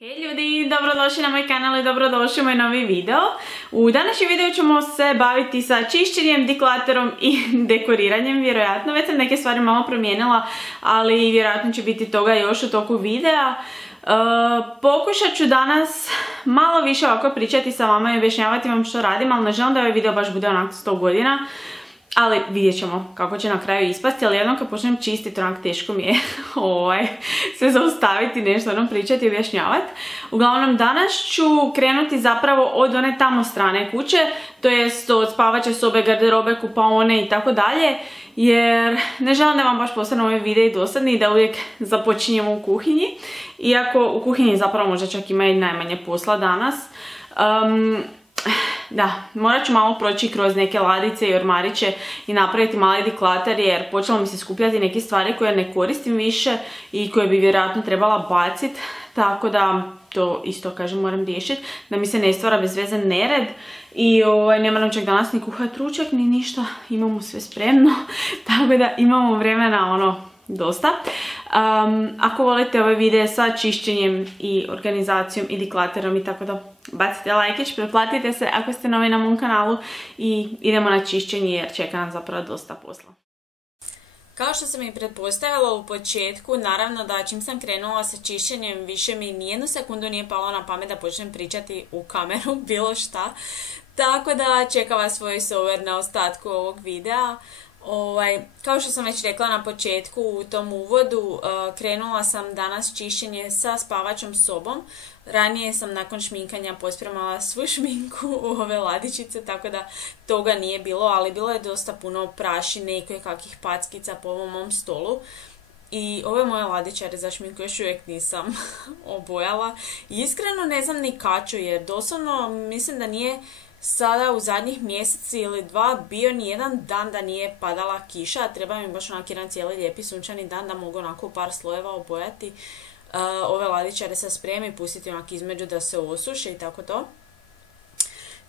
Hej ljudi, dobrodošli na moj kanal i dobrodošli u moj novi video. U današnjem videu ćemo se baviti sa čišćenjem, deklaterom i dekoriranjem. Vjerojatno već sam neke stvari malo promijenila, ali vjerojatno će biti toga još u toku videa. Pokušat ću danas malo više ovako pričati sa vama i objašnjavati vam što radim, ali ne želim da ovaj video baš bude onako 100 godina. Ali vidjet ćemo kako će na kraju ispasti, ali jednom kad počnem čistiti, onak teško mi je se zaustaviti, nešto ono pričati i objašnjavati. Uglavnom danas ću krenuti zapravo od one tamo strane kuće, to jest od spavaće sobe, garderobe, kupaone i tako dalje, jer ne želim da vam baš postane ovaj video i dosadni i da uvijek započinjemo u kuhinji, iako u kuhinji zapravo možda čak ima i najmanje posla danas. Da, morat ću malo proći kroz neke ladice i ormariće i napraviti mali deklater jer počelo mi se skupljati neke stvari koje ne koristim više i koje bi vjerojatno trebala baciti, tako da to isto kažem moram riješiti, da mi se ne stvara bez veze nered i ne moram čak danas ni kuhati ručak ni ništa, imamo sve spremno, tako da imamo vremena dosta. Ako volite ove videe sa čišćenjem i organizacijom i deklaterom i tako da bacite lajkić, pretplatite se ako ste novi na mom kanalu i idemo na čišćenje jer čeka nam zapravo dosta posla. Kao što sam i pretpostavila u početku, naravno da čim sam krenula sa čišćenjem više mi nijednu sekundu nije palo na pamet da počnem pričati u kameru bilo šta. Tako da čeka vas voiceover na ostatku ovog videa. Kao što sam već rekla na početku u tom uvodu, krenula sam danas čišćenje sa spavačom sobom. Ranije sam nakon šminkanja pospremala svu šminku u ove ladičice, tako da toga nije bilo, ali bilo je dosta puno prašine i kakvih packica po ovom mom stolu. I ove moje ladičare za šminku još uvijek nisam obojala. Iskreno ne znam ni kad ću, jer doslovno mislim da nije sada u zadnjih mjesec ili dva bio ni jedan dan da nije padala kiša, a treba mi baš onak jedan cijeli lijepi sunčani dan da mogu onako u par slojeva obojati ove ladičare sa spreme i pustiti onak između da se osuše i tako to.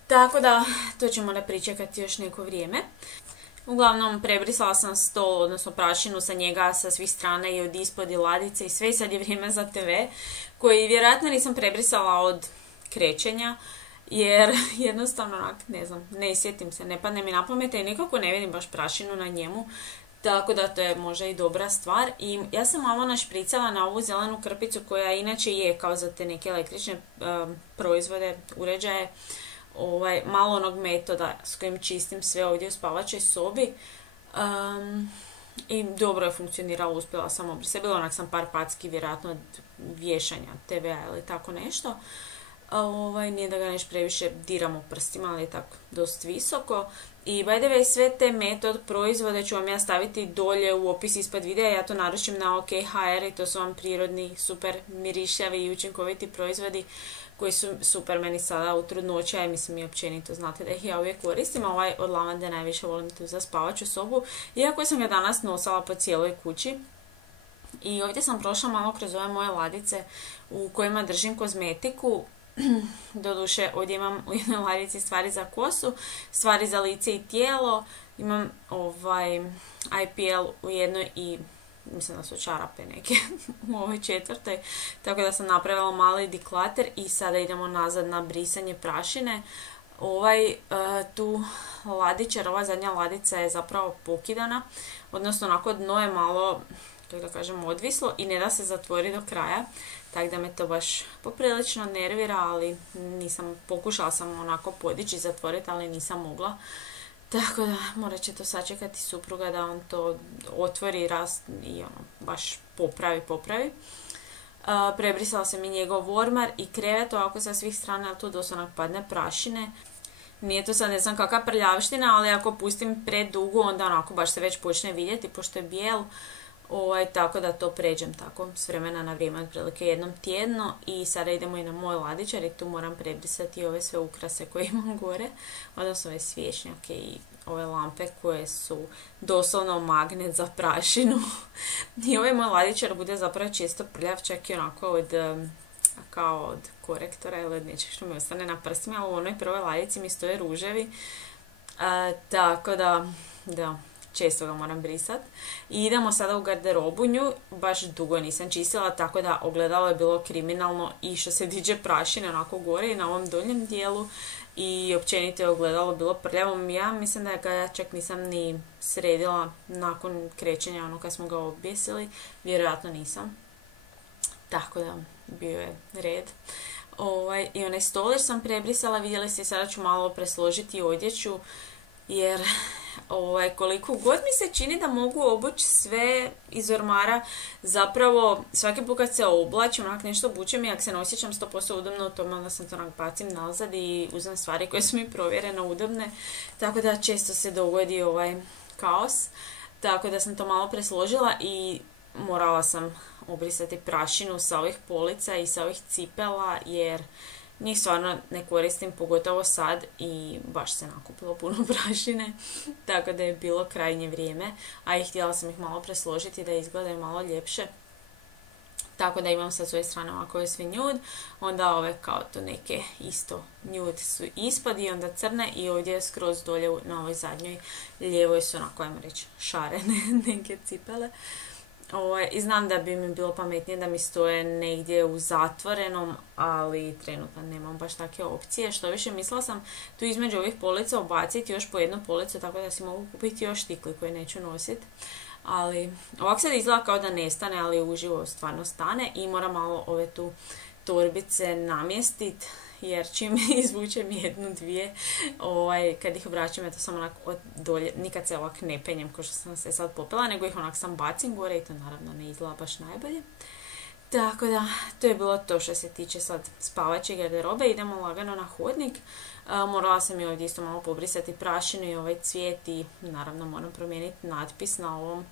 Tako da to ćemo da pričekati još neko vrijeme. Uglavnom prebrisala sam stol, odnosno prašinu sa njega sa svih strana i od ispod i ladice i sve, sad je vrijeme za TV koji vjerojatno nisam prebrisala od krećenja. Jer jednostavno, ne znam, ne sjetim se, ne padne mi na pamet i nikako ne vidim baš prašinu na njemu. Tako da to je možda i dobra stvar. I ja sam malo našpricala na ovu zelenu krpicu koja inače je kao za te neke električne proizvode, uređaje. Malo onog metoda s kojim čistim sve ovdje u spavačoj sobi. I dobro je funkcioniralo, uspjela sam obrisati. Bilo onak sam par packi, vjerojatno od vješanja TV-a ili tako nešto. Nije da ga nešto previše diramo prstima, ali je tako dosta visoko. I by the way, sve te metod proizvode ću vam ja staviti dolje u opis ispod videa. Ja to naručim na OKHR i to su vam prirodni, super mirišljavi i učinkoviti proizvodi koji su super meni sada u trudnoći, a mislim i općenito znate da ih ja uvijek koristim. Ovaj od lavande najviše volim tu za spavaču sobu, iako sam ga danas nosala po cijeloj kući. I ovdje sam prošla malo kroz ove moje ladice u kojima držim kozmetiku. Doduše, ovdje imam u jednoj ladici stvari za kosu, stvari za lice i tijelo, imam IPL u jednoj i mislim da su čarape neke u ovoj četvrtoj, tako da sam napravila mali deklater i sada idemo nazad na brisanje prašine. Tu ladičar, ova zadnja ladica je zapravo pokidana, odnosno onako dno je malo, kako da kažem, odvislo i ne da se zatvori do kraja, tako da me to baš poprilično nervira, ali pokušala sam onako podići i zatvoriti, ali nisam mogla. Tako da morat će to sačekati supruga da on to otvori i baš popravi. Prebrisala sam i njegov ormar i krevet ovako sa svih strana, ali tu doslovno padne prašine. Nije to sad ne znam kakva prljavština, ali ako pustim predugo onda onako baš se već počne vidjeti pošto je bijel. Tako da to pređem tako s vremena na vrijeme, otprilike jednom tjedno. I sada idemo i na moj ladičar i tu moram prebrisati ove sve ukrase koje imam gore, odnosno ove svješnjake i ove lampe koje su doslovno magnet za prašinu. I ovaj moj ladičar bude zapravo često prljav, čak i onako kao od korektora ili od nečeg što mi ostane na prstima, ali u onoj prvoj ladici mi stoje ruževi. Tako da često ga moram brisat. I idemo sada u garderobu, nju baš dugo nisam čistila, tako da ogledalo je bilo kriminalno i što se tiče prašine onako gore i na ovom donjem dijelu i općenito je ogledalo bilo prljavo. Ja mislim da ga ja čak nisam ni sredila nakon krećenja, ono kad smo ga objesili, vjerojatno nisam. Tako da bio je red. I onaj stoler sam prebrisala, vidjeli ste, sada ću malo presložiti odjeću, jer koliko god mi se čini da mogu obući sve iz ormara, zapravo svaki put kad se oblačim, onak nešto obučem i ako se ne osjećam 100% udobno u tome, onda sam to onak bacim nazad i uzmem stvari koje su mi provjereno udobne, tako da često se dogodi kaos, tako da sam to malo presložila i morala sam obrisati prašinu sa ovih polica i sa ovih cipela, jer njih stvarno ne koristim, pogotovo sad, i baš se nakupilo puno prašine, tako da je bilo krajnje vrijeme, a i htjela sam ih malo presložiti da izgledaju malo ljepše. Tako da imam sa svoje strane ovako je sve nude, onda ove kao to neke isto nude su ispod i onda crne, i ovdje je skroz dolje na ovoj zadnjoj lijevoj su onako, ajmo reći, šarene neke cipele. I znam da bi mi bilo pametnije da mi stoje negdje u zatvorenom, ali trenutno nemam baš takve opcije. Što više, mislila sam tu između ovih polica ubaciti još po jednu policu, tako da si mogu kupiti još štikli koje neću nositi. Ali ovako sad izgleda kao da nestane, ali uživo stvarno stane i moram malo ove tu torbice namjestiti, jer čim izvučem jednu, dvije, kad ih obraćam, ja to sam onak od dolje, nikad se ovak ne penjem kao što sam se sad popela, nego ih onak sam bacim gore i to naravno ne izgleda baš najbolje. Tako da, to je bilo to što se tiče sad spavače garderobe. Idemo lagano na hodnik. Morala sam i ovdje isto malo pobrisati prašinu i ovaj cvijet i naravno moram promijeniti natpis na ovom,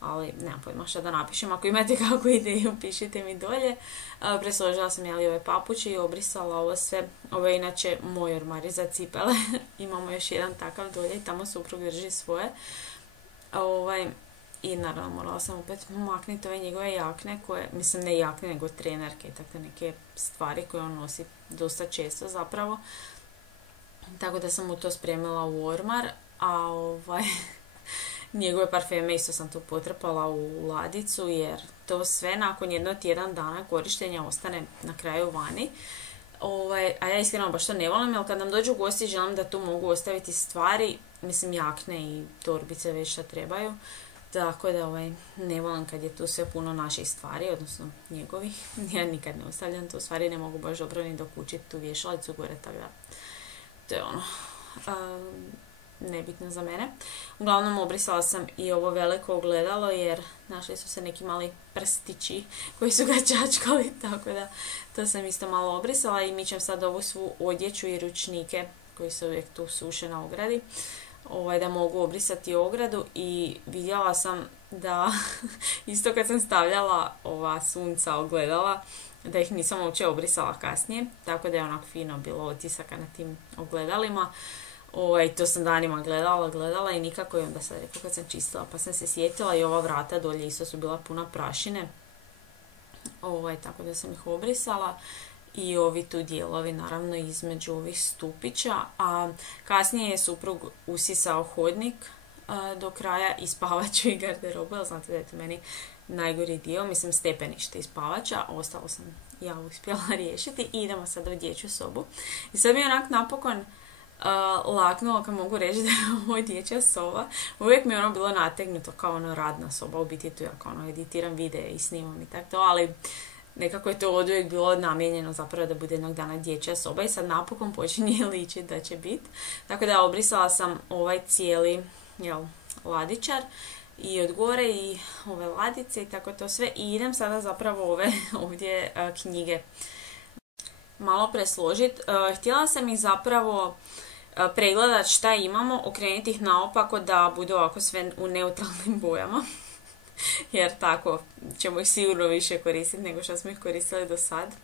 ali nemam pojma šta da napišem. Ako imate kakvu ideju, pišite mi dolje. Presložila sam ove papuče i obrisala ovo sve. Ovo je inače moj ormar za cipele. Imamo još jedan takav dolje i tamo suprug drži svoje. I naravno morala sam opet maknuti ove njegove jakne koje, mislim ne jakne nego trenerke, tako neke stvari koje on nosi dosta često zapravo. Tako da sam mu to spremila u ormar, a njegove parfeme isto sam tu potrpala u ladicu, jer to sve nakon jedno tjedan dana korištenja ostane na kraju vani. A ja iskreno baš to ne volim, jer kad nam dođu gosti želim da tu mogu ostaviti stvari, mislim jakne i torbice već što trebaju. Tako da ne volim kad je tu sve puno naših stvari, odnosno njegovih. Ja nikad ne ostavljam tu stvari, ne mogu baš dobro ni dokućiti tu vješalicu gore, tako da to je nebitno za mene. Uglavnom obrisala sam i ovo veliko ogledalo, jer našli su se neki mali prstići koji su ga čačkali, tako da to sam isto malo obrisala i mičem sad ovu svu odjeću i ručnike koji se uvijek tu suše na ogradi. Da mogu obrisati ogradu, i vidjela sam da isto kad sam stavljala ova sunca ogledala, da ih nisam uopće obrisala kasnije, tako da je onak fino bilo otisaka na tim ogledalima. To sam danima gledala i nikako, i onda sad rekao kad sam čistila, pa sam se sjetila, i ova vrata dolje isto su bila puna prašine, tako da sam ih obrisala. I ovi tu dijelovi naravno između ovih stupića, a kasnije je suprug usisao hodnik do kraja i spavaču i garderobu, jer znate da je to meni najgori dio, mislim stepenište i spavača, a ostalo sam ja uspjela riješiti. I idemo sad u dječju sobu. I sad mi je onak napokon laknulo kad mogu reći da je ovo dječja soba. Uvijek mi je ono bilo nategnuto kao radna soba, u biti tu ja kao editiram videe i snimam i tako to, ali nekako je to oduvijek bilo namijenjeno zapravo da bude jednog dana dječja soba, i sad napokon počinje ličiti da će biti. Tako da obrisala sam ovaj cijeli ladičar i od gore i ove ladice i tako to sve, i idem sada zapravo ove ovdje knjige malo presložiti. Htjela sam ih zapravo pregledat šta imamo, okrenuti ih naopako da budu ovako sve u neutralnim bojama. Jer tako ćemo ih sigurno više koristiti nego što smo ih koristili do sad.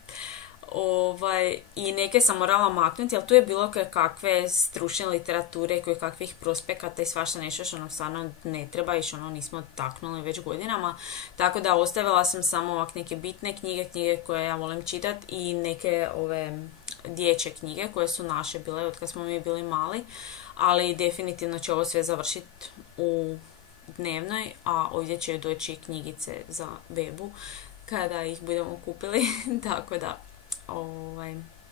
I neke sam morala maknuti, jer tu je bilo kakve stručne literature, koje kakvih prospekata i svašta nešto što nam stvarno ne treba i što nismo taknuli već godinama. Tako da ostavila sam samo ovak neke bitne knjige koje ja volim čitati, i neke ove dječje knjige koje su naše bile od kad smo mi bili mali, ali definitivno će ovo sve završiti u dnevnoj, a ovdje će doći knjigice za bebu kada ih budemo kupili, tako da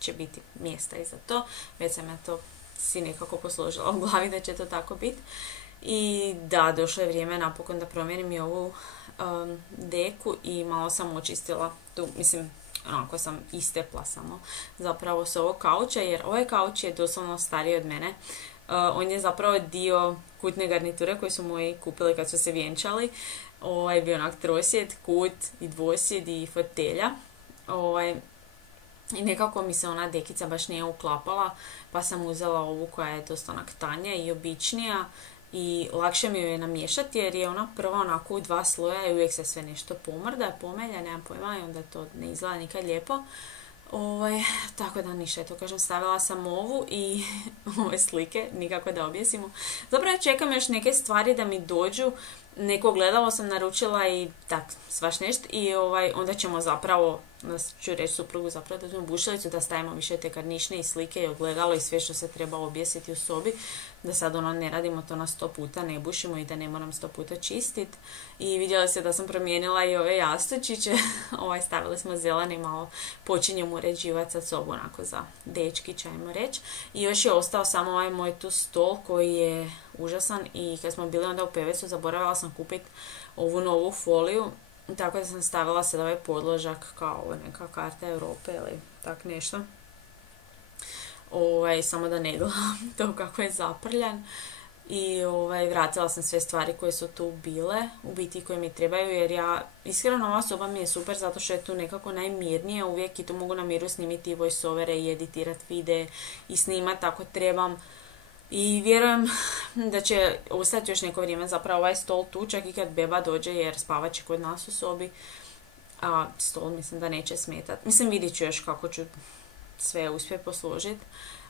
će biti mjesta i za to. Već sam ja to si nekako posložila u glavi da će to tako biti. I da, došlo je vrijeme napokon da promijenim i ovu deku i malo sam očistila tu, mislim, onako sam istepla samo zapravo s ovog kauča, jer ovaj kauč je doslovno stariji od mene. On je zapravo dio kutne garniture koju su moji kupili kad su se vjenčali. Bio onak trosjed, kut i dvosjed i fotelja. I nekako mi se ona dekica baš nije uklapala, pa sam uzela ovu koja je dosta onak tanja i običnija i lakše mi ju je namiješati, jer je ona prva onako u 2 sloja i uvijek se sve nešto pomrda, pomelja, nemam pojma, i onda to ne izgleda nikad lijepo. Tako da ništa, to kažem, stavila sam ovu i ove slike, nikako da objesimo. Zapravo čekam još neke stvari da mi dođu, neko gledalo sam naručila i tak, svaš nešto, i onda ćemo zapravo, ću reći suprugu zapravo da uzmem bušilicu, da stavimo više te karnišne i slike i ogledalo i sve što se treba objesiti u sobi, da sad ne radimo to na 100 puta, ne bušimo i da ne moram 100 puta čistiti. I vidjeli ste da sam promijenila i ove jastučiće, stavili smo zeleni, malo počinjem uređivati sad sobu onako za dečkić, ajmo reći. I još je ostao samo ovaj moj tu stol koji je užasan, i kad smo bili onda u Pevecu zaboravila sam kupiti ovu novu foliju, tako da sam stavila sad ovaj podložak kao neka karta Europe ili tak nešto. Samo da ne gledam to kako je zaprljan. I vratila sam sve stvari koje su tu bile, u biti koje mi trebaju, jer iskreno ova soba mi je super zato što je tu nekako najmirnije uvijek i tu mogu na miru snimiti voiceovere i editirati videe i snimati ako trebam. I vjerujem da će ostati još neko vrijeme zapravo ovaj stol tu, čak i kad beba dođe, jer spavat će kod nas u sobi. A stol mislim da neće smetati. Mislim, vidit ću još kako ću sve uspjeti posložiti,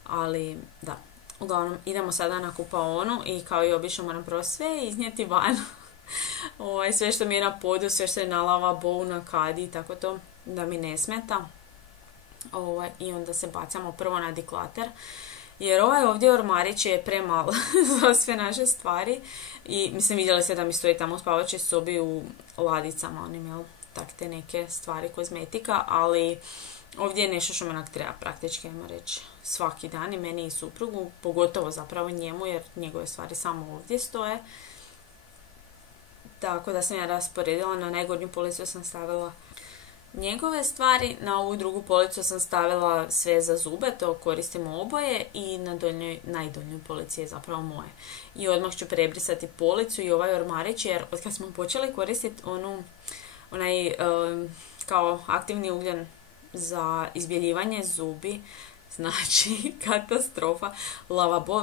ali da. Uglavnom, idemo sada na kupaonu i kao i obično moram prvo sve iznijeti van. Sve što mi je na podu, sve što je na lavabo, na kadi i tako to, da mi ne smeta. I onda se bacamo prvo na deklater. Jer ovdje ormarić je premal za sve naše stvari. I mislim, vidjeli ste da mi stoji tamo u spavačoj sobi u ladicama, onim, tak te neke stvari kozmetika, ali ovdje je nešto što me treba praktički, ajmo reći, svaki dan, i meni i suprugu, pogotovo zapravo njemu, jer njegove stvari samo ovdje stoje. Tako da sam ja rasporedila, na najgornju policu sam stavila njegove stvari, na ovu drugu policu sam stavila sve za zube, to koristimo oboje, i na najdonjoj polici je zapravo moje. I odmah ću prebrisati policu i ovaj ormarić, jer od kad smo počeli koristiti onaj kao aktivni ugljen za izbjeljivanje zubi, znači katastrofa, lavabo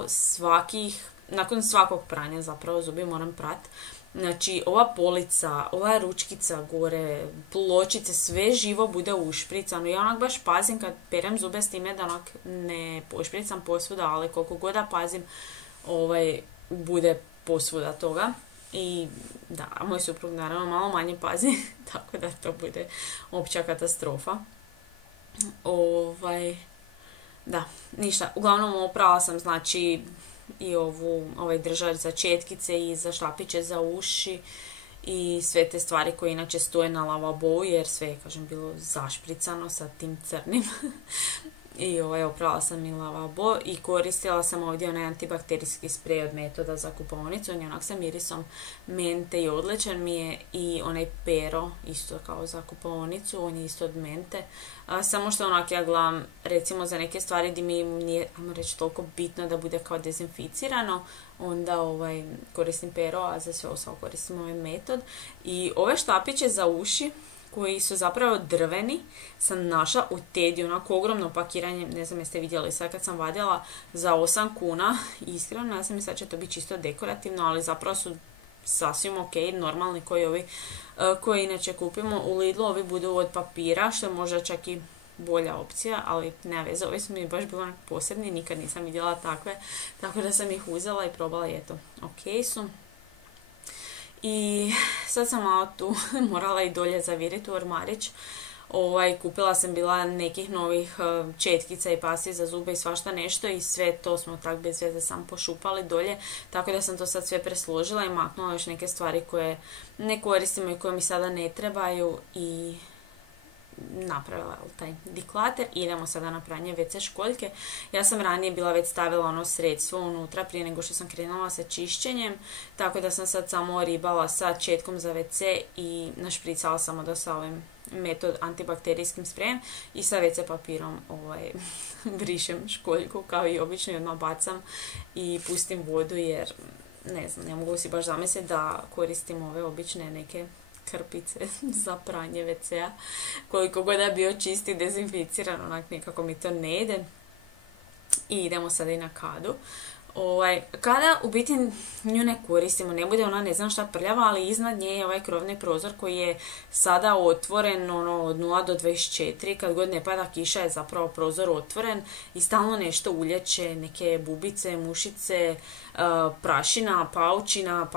nakon svakog pranja zapravo zubi moram prati. Znači, ova polica, ova ručkica gore, pločice, sve živo bude ušpricano. Ja onak baš pazim kad perem zube s time da onak ne pošpricam posvuda, ali koliko god da pazim, bude posvuda toga. I da, moj suprug naravno malo manje pazi, tako da to bude opća katastrofa. Da, ništa. Uglavnom oprala sam, znači, i ovaj držač za četkice i za štapiće za uši i sve te stvari koje inače stoje na lavabou, jer sve je, kažem, bilo zašpricano sa tim crnim. I oprala sam i lavabo i koristila sam ovdje onaj antibakterijski sprej od Metoda za kupaonicu. On je onak sa mirisom mente i odličan mi je, i onaj pero isto kao za kupaonicu, on je isto od mente. Samo što onak ja gledam recimo za neke stvari gdje mi nije, ajmo reći, toliko bitno da bude kao dezinficirano, onda koristim pero, a za sve ostalo koristim ovaj Metod. I ove štapiće za uši koji su zapravo drveni, sam našla u Tedi, onako ogromno pakiranje, ne znam jeste vidjeli sad kad sam vadila, za 8 kuna, iskreno, ja sam mislila će to biti čisto dekorativno, ali zapravo su sasvim ok, normalni koji ovi koji inače kupimo u Lidlu, ovi budu od papira, što je možda čak i bolja opcija, ali ne veze, ovi su mi baš bili posebni, nikad nisam vidjela takve, tako da sam ih uzela i probala i eto, ok su. I sad sam malo tu morala i dolje zaviriti u ormarić. Kupila sam bila nekih novih četkica i pasti za zube i svašta nešto i sve to smo tak bez veze sam pošupali dolje, tako da sam to sad sve presložila i maknula još neke stvari koje ne koristimo i koje mi sada ne trebaju i napravila taj deklater. Idemo sada na pranje WC školjke. Ja sam ranije bila već stavila ono sredstvo unutra prije nego što sam krenula sa čišćenjem, tako da sam sad samo ribala sa četkom za WC i našpricala samo da sa ovim metod antibakterijskim sprejem i sa WC papirom brišem školjku kao i obično i odmah bacam i pustim vodu jer ne znam, ne mogu si baš zamisliti da koristim ove obične neke krpice za pranje WC-a. Koliko god da bio čist i dezinficiran, onak nekako mi to ne ide. I idemo sada i na kadu. Kada u biti nju ne koristimo, ne bude ona ne znam šta prljava, ali iznad nje je ovaj krovni prozor koji je sada otvoren od 0 do 24, kad god ne pada kiša je zapravo prozor otvoren i stalno nešto ulječe, neke bubice, mušice, prašina, paucina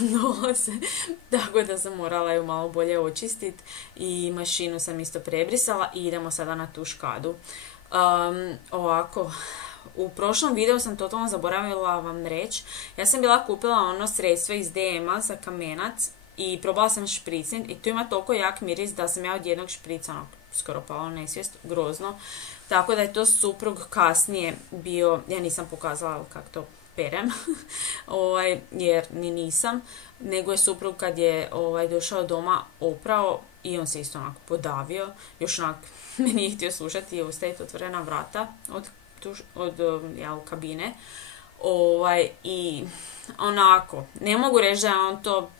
dolaze, tako da sam morala ju malo bolje očistiti i mašinu sam isto prebrisala i idemo sada na tu škadu. U prošlom videu sam totalno zaboravila vam reći, ja sam bila kupila ono sredstvo iz DM-a za kamenac i probala sam špricin i tu ima toliko jak miris da sam ja od jednog šprica skoro pala u nesvijest, grozno. Tako da je to suprug kasnije bio, ja nisam pokazala kako to perem, jer ni nisam, nego je suprug kad je došao doma oprao i on se isto onako podavio, još onak me nije htio slušati i ostaviti otvorena vrata od kabine. I onako, ne mogu reći da je on to,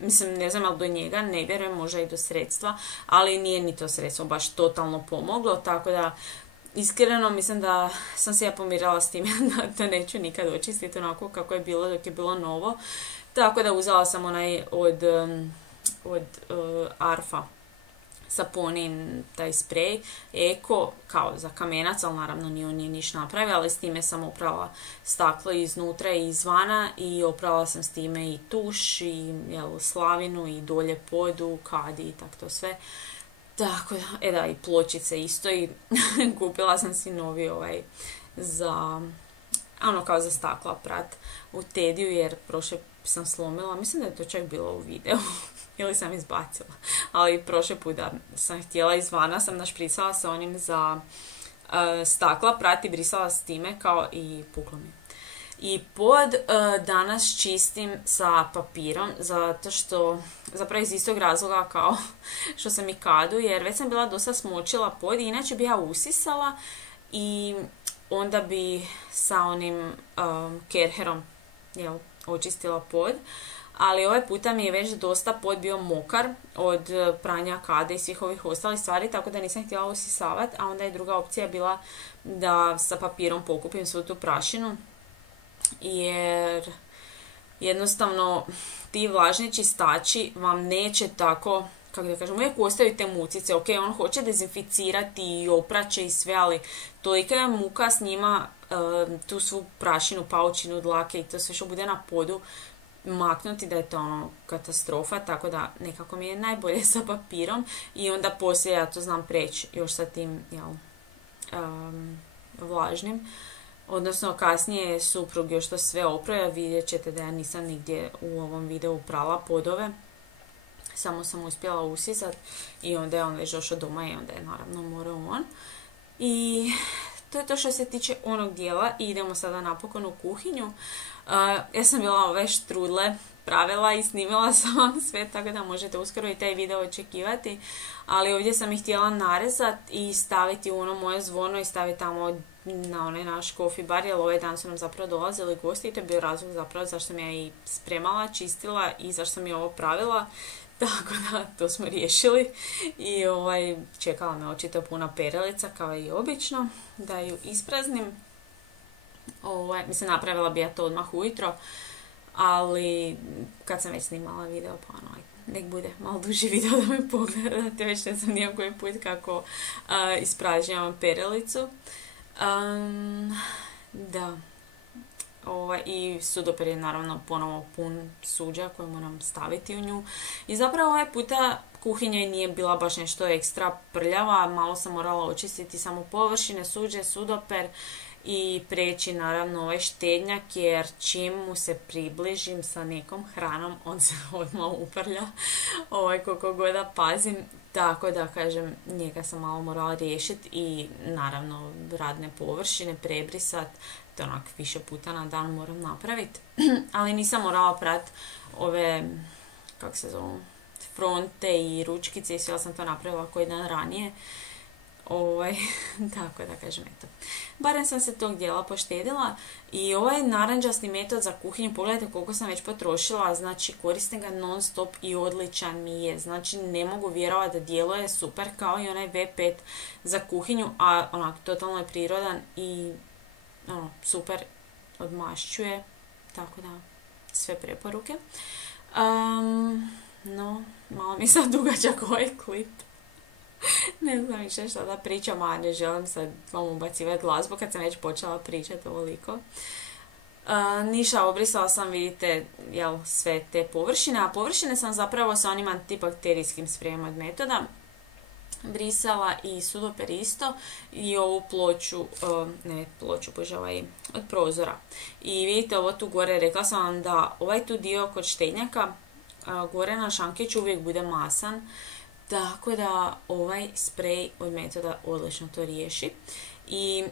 mislim, ne znam, ali do njega, ne vjerujem, možda i do sredstva, ali nije ni to sredstvo baš totalno pomoglo, tako da iskreno mislim da sam se ja pomirala s time da to neću nikad očistiti onako kako je bilo dok je bilo novo, tako da uzela sam onaj od Arfa Saponin taj sprej Eko kao za kamenac, ali naravno nije ništa napravila, ali s time sam oprala staklo iznutra i izvana i oprala sam s time i tuš i slavinu i dolje podu, kadi i tako to sve. Tako da, i pločice isto i kupila sam si novi za kao za stakla prat u Tediju jer prošle sam slomila, mislim da je to čak bilo u videu ili sam izbacila, ali prošle puta sam htjela izvana, sam našpricala sa onim za stakla prat i brisala s time kao i puklo mi. I pod danas čistim sa papirom, zato što, zapravo iz istog razloga kao što sam i kadu, jer već sam bila dosta smočila pod i inače bi ja usisala i onda bi sa onim kerherom očistila pod. Ali ovaj puta mi je već dosta pod bio mokar od pranja kade i svih ovih ostalih stvari, tako da nisam htjela usisavati, a onda je druga opcija bila da sa papirom pokupim svu tu prašinu, jer jednostavno ti vlažni čistači vam neće tako, kako da kažem, uvijek ostaju te mucice, ok, on hoće dezinficirati i opraće i sve, ali tolika je muka s njima, tu svu prašinu, paučinu, dlake i to sve što bude na podu, maknuti da je to katastrofa, tako da nekako mi je najbolje sa papirom i onda poslije ja to znam preći još sa tim vlažnim. Odnosno kasnije je suprug još to sve oprao, vidjet ćete da ja nisam nigdje u ovom videu prala podove, samo sam uspjela usisat i onda je on već došao doma i onda je naravno morao on. I to je to što se tiče onog dijela i idemo sada napokon u kuhinju. Ja sam bila ove štrudle pravila i snimila sam vam sve, tako da možete uskoro i taj video očekivati. Ali ovdje sam ih htjela narezat i staviti u ono moje zvono i staviti tamo na onaj naš coffee bar, jer ovaj dan su nam zapravo dolazili gosti i to je bio razlog zapravo zašto sam ja i spremala, čistila i zašto sam i ovo pravila. Tako da, to smo riješili i čekala me očito puna perilica kao i obično da ju ispraznim. Mislim, napravila bi ja to odmah ujutro, ali kad sam već snimala video, pa nek bude malo duži video da me pogledate, već ne znam nijem koji put kako ispražnjavam perilicu. Da. I sudoper je naravno ponovo pun suđa koji moram staviti u nju. I zapravo ovaj puta kuhinja nije bila baš nešto ekstra prljava, malo sam morala očistiti samo površine, suđe, sudoper i preći naravno ovaj štednjak, jer čim mu se približim sa nekom hranom, on se odmah uprlja, koliko god da pazim, tako da kažem, njega sam malo morala riješiti i naravno radne površine prebrisat, to onak više puta na dan moram napraviti, ali nisam morala prati ove, kako se zovu, fronte i ručkice i sve sam to napravila koji dan ranije. Tako da kažem, eto. Barem sam se tog dijela poštedila i ovaj naranđasti metod za kuhinju, pogledajte koliko sam već potrošila, znači koristim ga non stop i odličan mi je, znači ne mogu vjerovati da djeluje super kao i onaj V5 za kuhinju, a onak totalno je prirodan i super odmašćuje, tako da sve preporuke. No, malo mi sad dugačak ovaj klip. Ne znam više što da pričam, a ne želim sad vam ubacivati glazbu kad sam već počela pričati ovoliko. Niša, obrisala sam, vidite, sve te površine, a površine sam zapravo sa onim antibakterijskim sprejem od Metoda brisala i sudoper isto i ovu ploču, od prozora. I vidite ovo tu gore, rekla sam vam da ovaj tu dio kod štednjaka gore na šankiću uvijek bude masan, tako da ovaj sprej od Metoda odlično to riješi. I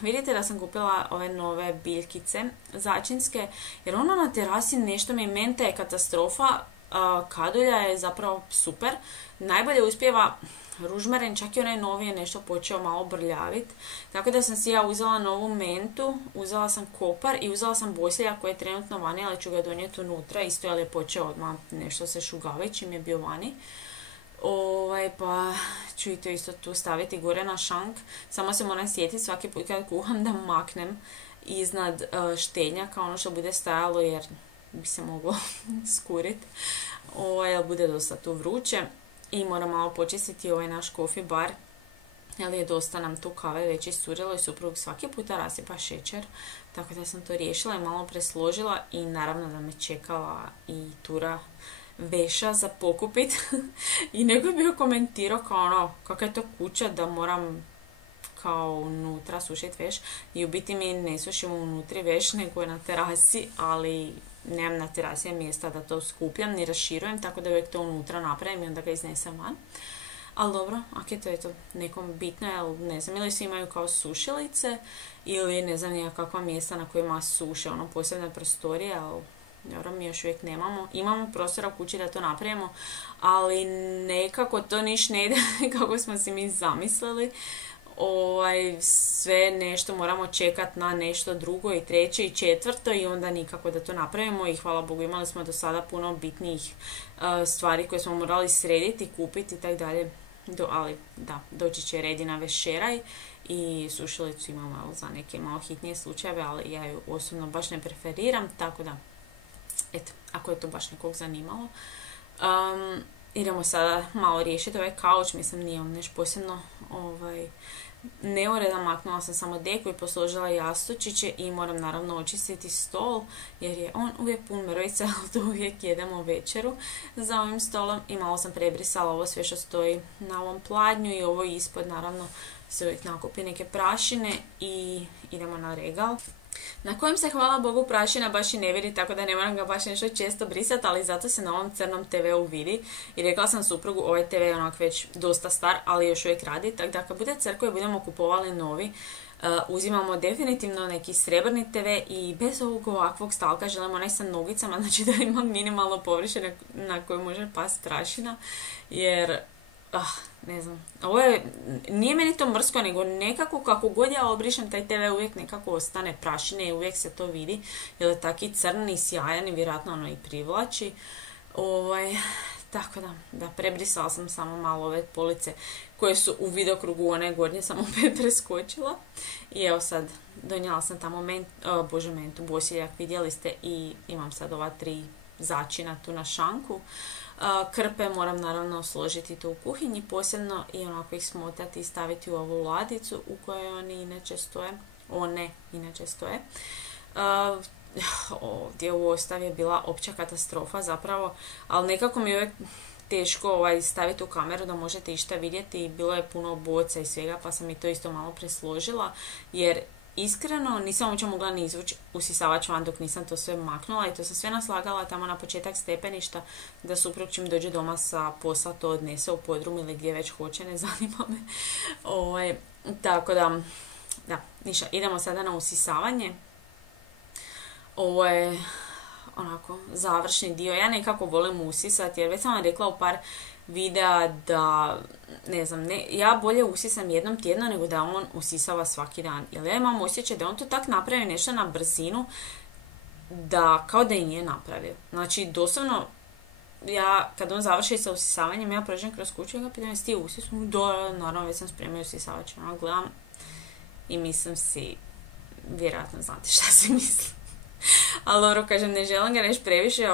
vidite da sam kupila ove nove biljkice začinske, jer ono na terasi nešto mi menta je katastrofa, kadulja je zapravo super, najbolje uspijeva ružmaren, čak i onaj novi je nešto počeo malo brljavit, tako da sam si ja uzela novu mentu, uzela sam kopar i uzela sam bosilja koji je trenutno vani, ali ću ga donijeti unutra, isto je počeo odmah nešto se šugaviti čim je bio vani. Pa ću i to isto tu staviti gore na šank, samo se moram sjetiti svaki put kad kuham da maknem iznad štednjaka ono što bude stajalo, jer bi se moglo skuriti, jer bude dosta tu vruće. I moram malo počistiti ovaj naš coffee bar, jer je dosta nam tu kave već iscurilo i suprug svaki puta rasipa šećer, tako da sam to riješila i malo presložila i naravno da me čekala i tura veša za pokupit. I neko je bio komentirao kao kakva je to kuća da moram kao unutra sušiti veš, i u biti mi ne sušimo unutri veš nego je na terasi, ali nemam na terasi mjesta da to skupljam ni raširujem, tako da uvijek to unutra napravim i onda ga iznesem van. Ali dobro, ako je to eto nekom bitno, jer ne znam, ili svi imaju kao sušilice ili ne znam kakva mjesta na kojima suše, posebne prostorije, ali dobro, mi još uvijek nemamo. Imamo prostora u kući da to napravimo, ali nekako to niš ne ide kako smo si mi zamislili. Sve nešto moramo čekati na nešto drugo i treće i četvrto i onda nikako da to napravimo i hvala Bogu imali smo do sada puno bitnijih stvari koje smo morali srediti, kupiti i tako dalje. Ali da, doći će red i na vešeraj i sušilicu imamo za neke malo hitnije slučajeve, ali ja ju osobno baš ne preferiram, tako da eto, ako je to baš nekog zanimalo. Idemo sada malo riješiti ovaj kauč, mislim nije on nešto posebno neuredan, maknula sam samo deku i posložila jastučiće i moram naravno očistiti stol jer je on uvijek pun mrvica, ali to uvijek jedemo večeru za ovim stolom i malo sam prebrisala ovo sve što stoji na ovom pladnju i ovo ispod naravno se uvijek nakupi neke prašine i idemo na regal na kojem se hvala Bogu prašina baš i ne vidi, tako da ne moram ga baš nešto često brisati, ali zato se na ovom crnom TV-u vidi i rekla sam suprugu, ovaj TV je onak već dosta star, ali još uvijek radi, tako da kad bude crkva i budemo kupovali novi, uzimamo definitivno neki srebrni TV i bez ovog ovakvog stalka želimo onaj sa nogicama, znači da ima minimalno površine na koju može pasti prašina, jer ne znam, nije meni to mrsko, nego nekako kako god ja obrišem taj TV uvijek nekako ostane prašine i uvijek se to vidi, jer je taki crni, sjajan i vjerojatno ono i privlači. Tako da prebrisala sam samo malo ove police koje su u vidokrugu, one gornje sam opet preskočila. I evo sad, donijela sam tamo mentu, bosiljak, vidjeli ste, i imam sad ova 3 začina tu na šanku. Krpe moram naravno složiti tu u kuhinji posebno i onako ih smotati i staviti u ovu ladicu u kojoj one inače stoje. Ovdje u ostavi je bila opća katastrofa zapravo, ali nekako mi uvijek teško staviti u kameru da možete išta vidjeti. Bilo je puno boca i svega, pa sam i to isto malo presložila, jer iskreno nisam uopće mogla ni izvući usisavač van dok nisam to sve maknula i to sam sve naslagala tamo na početak stepeništa da suprug čim dođe doma sa posla to odnese u podrum ili gdje već hoće, ne zanima me. Tako da, ništa, idemo sada na usisavanje. Ovo je onako završni dio. Ja nekako volim usisati jer već sam vam rekla u par videa da, ne znam, ja bolje usisam jednom tjedno nego da on usisava svaki dan. Jer ja imam osjećaj da on to tak napravi nešto na brzinu da kao da i nije napravio. Znači, doslovno, ja kad on završi sa usisavanjem, ja prođem kroz kuću i ga pitam jesi ti usisao? Da, naravno već sam spremio usisavač. Ja gledam i mislim si, vjerojatno znate šta si mislim. Ali dobro, kažem, ne želim ga nešto previše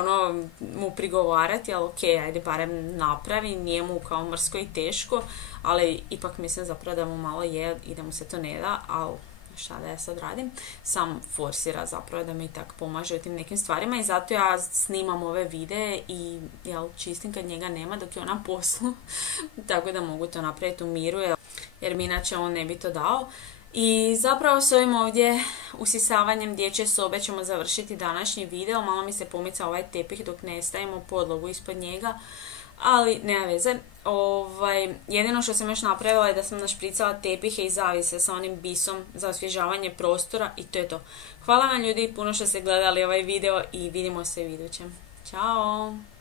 mu prigovarati, ali ok, ajde barem napravi, nije mu kao mrsko i teško, ali ipak mislim zapravo da mu malo je i da mu se to ne da, ali šta da ja sad radim, sam forsira zapravo da mi tak pomaže u tim nekim stvarima i zato ja snimam ove videe i čistim kad njega nema dok je on na poslu, tako da mogu to napraviti u miru, jer mi inače on ne bi to dao. I zapravo s ovim ovdje usisavanjem dječje sobe ćemo završiti današnji video. Malo mi se pomica ovaj tepih dok ne stavimo podlogu ispod njega, ali nema veze. Jedino što sam još napravila je da sam našpricala tepihe i zavise sa onim bisom za osvježavanje prostora i to je to. Hvala vam ljudi puno što ste gledali ovaj video i vidimo se u idućem. Ćao!